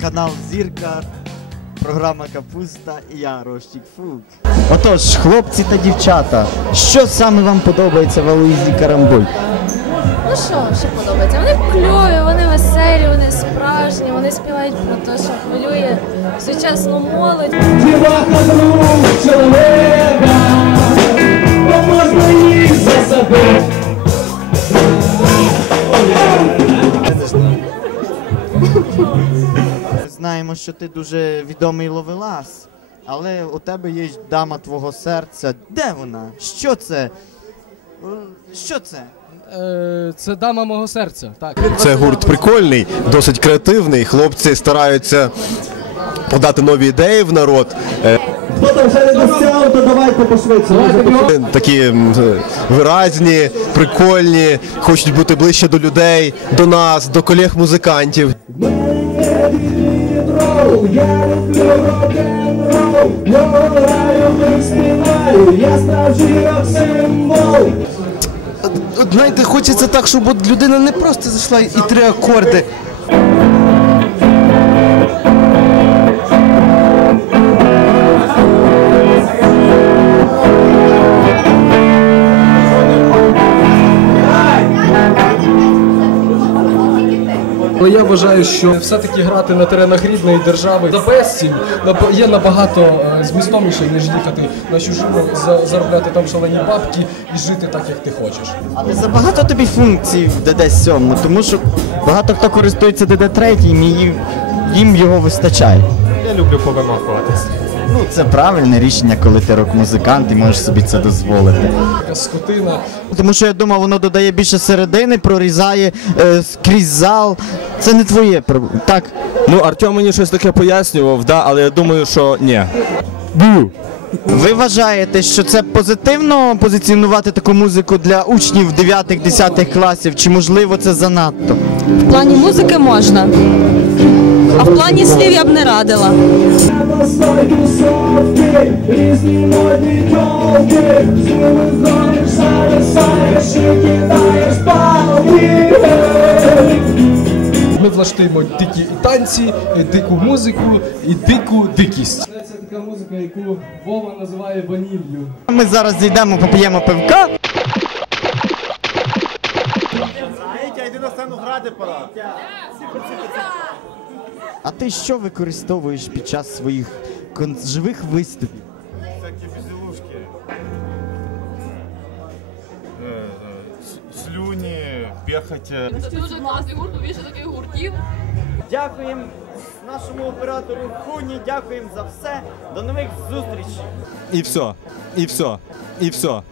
канал Зірка, програма Капуста і я, Рощик Фук. Отож, хлопці та дівчата, що саме вам подобається в Алоїзі Карамбуль? Ну що, що подобається? Вони кльові, вони веселі, вони справжні, вони співають про те, що хвилює сучасну молодь. Діваха друг знаємо, що ти дуже відомий ловелас, але у тебе є дама твого серця. Де вона? Що це? Що це? Е, Це дама мого серця. Так. Це гурт прикольний, досить креативний. Хлопці стараються подати нові ідеї в народ. Хто вже не достяв, то давайте пошвидше. Такі виразні, прикольні, хочуть бути ближче до людей, до нас, до колег-музикантів. Рок-н-рол, я люблю рок-н-рол, я граю, співаю, я справжній рок-символ. Знаєте, хочеться так, щоб от людина не просто зайшла і три акорди. Але я вважаю, що все-таки грати на теренах рідної держави за безцінь наб- є набагато е, змістовніше, ніж їхати на чужину, за- заробляти там шалені бабки і жити так, як ти хочеш. Але забагато тобі функцій в ДД-7, тому що багато хто користується ДД-3 і їм, їм його вистачає. Я люблю повимахуватись. Ну, це правильне рішення, коли ти рок-музикант і можеш собі це дозволити. Скотина. Тому що я думав, воно додає більше середини, прорізає е, скрізь зал. Це не твоє Так, Ну, Артем мені щось таке пояснював, да, але я думаю, що ні. ви вважаєте, що це позитивно позиціонувати таку музику для учнів 9-10 класів, чи можливо це занадто? В плані музики можна. А в плані слів я б не радила. Ми влаштуємо дикі танці, дику музику і дику дикість. Це така музика, яку Вова називає ваніллю. Ми зараз зійдемо, поп'ємо пивка. А ти що використовуєш під час своїх кон- живих виступів? Всякі безделушки. Е, е, Слюні, пехотя. Дуже класний гурт, більше таких гуртів. Дякуємо нашому оператору Хуні, дякуємо за все. До нових зустрічей. І все. І все. І все.